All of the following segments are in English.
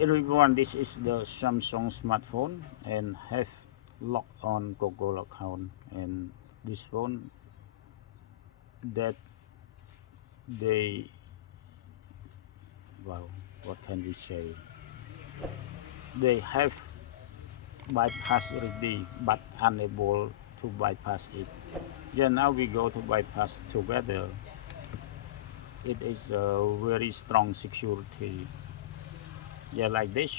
Everyone, this is the Samsung smartphone and have locked on Google account, and this phone that they, well, what can we say, they have bypassed already but unable to bypass it. Yeah, now we go to bypass together. It is a very strong security. Yeah, like this.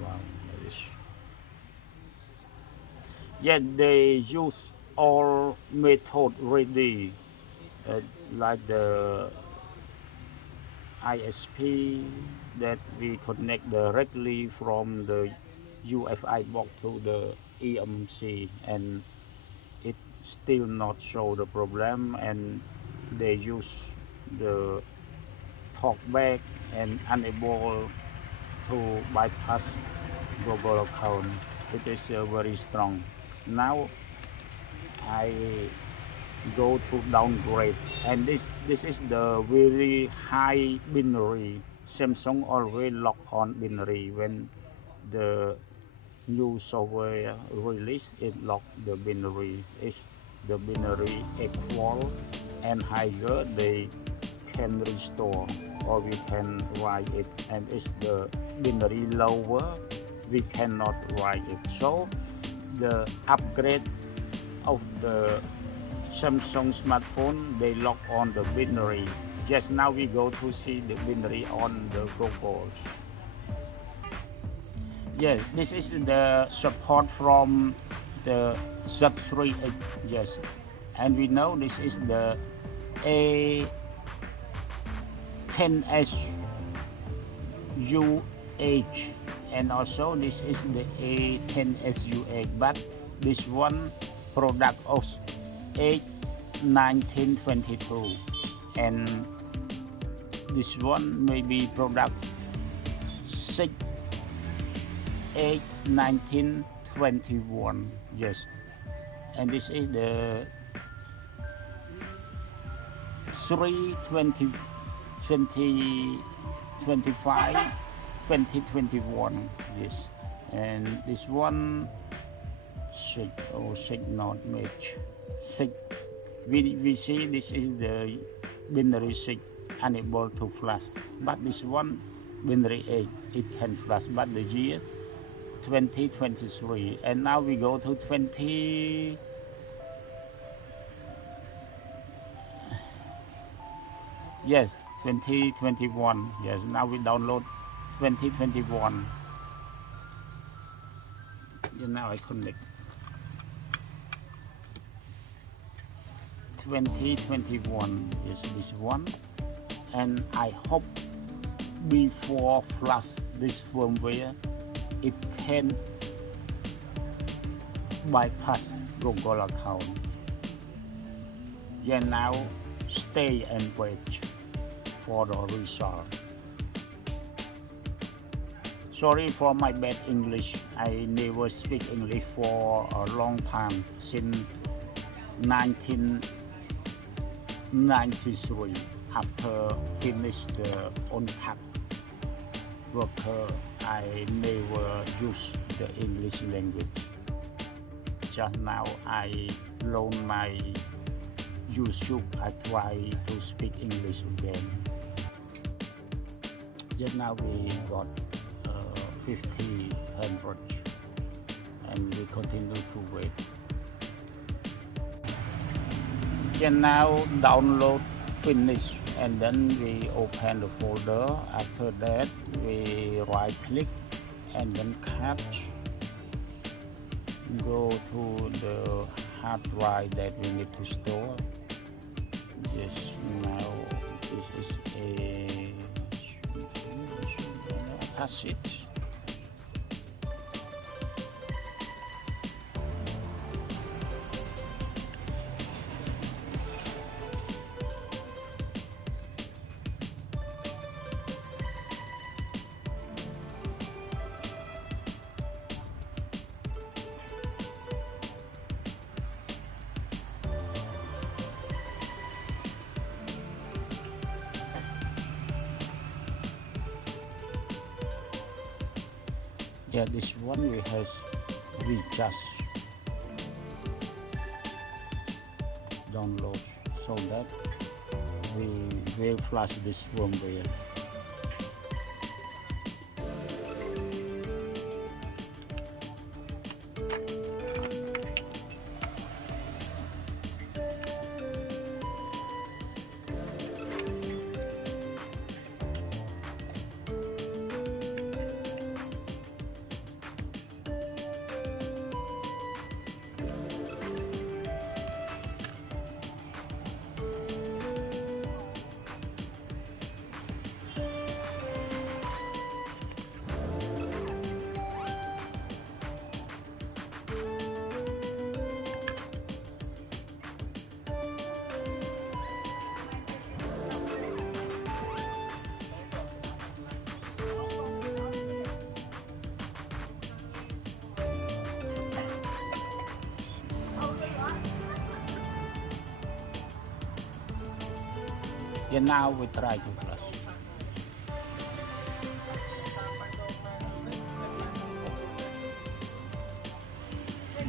Wow, like this. Yeah, they use all method ready, like the ISP that we connect directly from the UFI box to the EMC, and it still not show the problem, and they use the talkback and unable to bypass Google account. It is very strong. Now I go to downgrade, and this is the very high binary. Samsung always lock on binary when the new software release. It lock the binary. If the binary equal and higher, they can restore or we can write it, and if the binary lower, we cannot write it. So the upgrade of the Samsung smartphone, they lock on the binary. Just now we go to see the binary on the Google. Yeah, this is the support from the sub-3. Yes, and we know this is the A10SUH, and also this is the A10SUH, but this one product of 8/1922, and this one may be product 6/8/1921. Yes, and this is the 3/20/25/2021. Yes, and this one 6 not match 6. We see this is the binary 6 unable to flash, but this one binary 8 it can flash, but the year 2023, and now we go to 20. Yes, 2021. Yes, now we download 2021. And now I connect 2021. Yes, this one, and I hope before flash this firmware it can bypass Google account. Yeah, now stay and wait for the result. Sorry for my bad English. I never speak English for a long time, since 1993. After finish the UNTAC worker, I never use the English language. Just now I learn my YouTube. I try to speak English again. Just now we got 50 and we continue to wait. And now download finish, and then we open the folder. After that we right click and then catch, go to the hard drive that we need to store. Yes, now this is a passage. Yeah, this one we just download so that we will flash this firmware. Yeah, now we try to flash.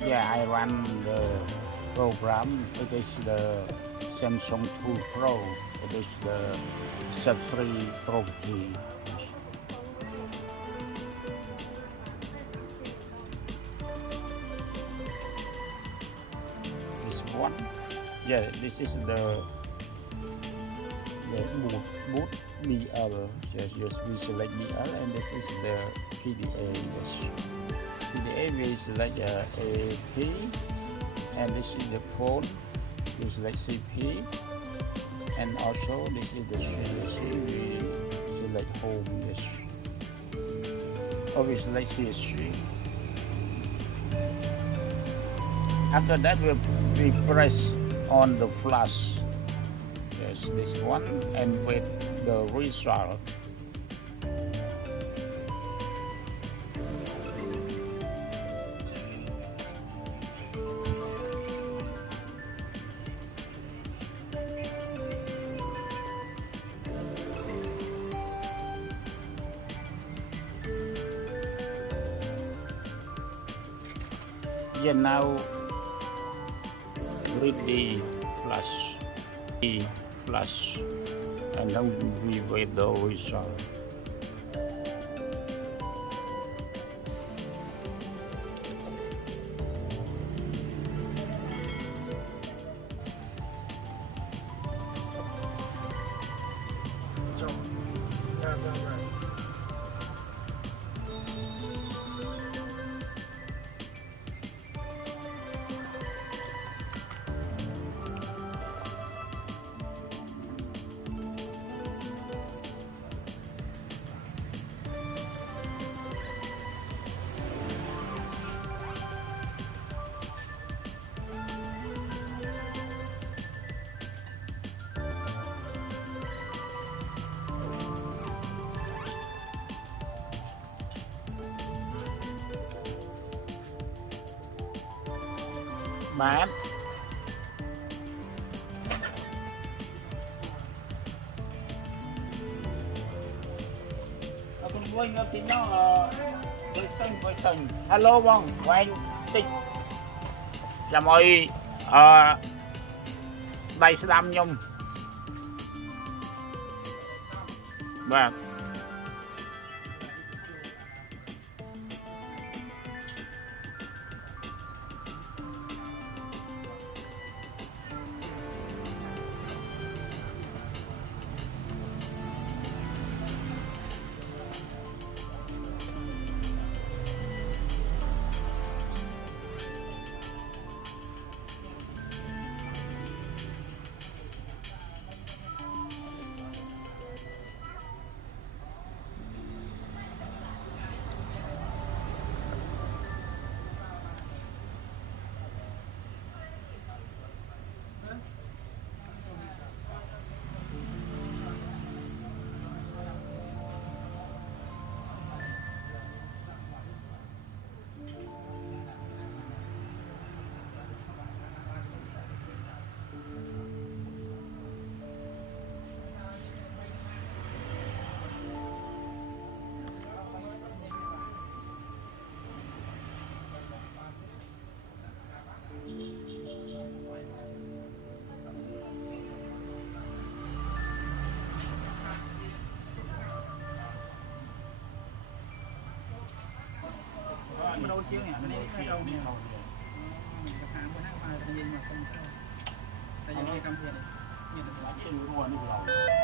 Yeah, I run the program. It is the Samsung Tool Pro. It is the sub-3 property. This one. Yeah, this is the boot BL. Just we select BL, and this is the PDA. Yes. PDA we select AP, and this is the phone. We select CP, and also this is the CSC. We select home. Yes. Or we select CSC. After that, we press on the flash. Yes, this one, and wait the result. Yeah, now read the flash, and now we wait the result. Bạn quên tiếng nó với tình hello bông của anh tích là mọi đầy slam nhung và chiếu nhỉ, cái này cái câu nhỉ. Mình có khám cái nào mà tự nhiên mà không sao. Tại vì cái cầm tiền này, nhìn được cái luôn luôn đi rồi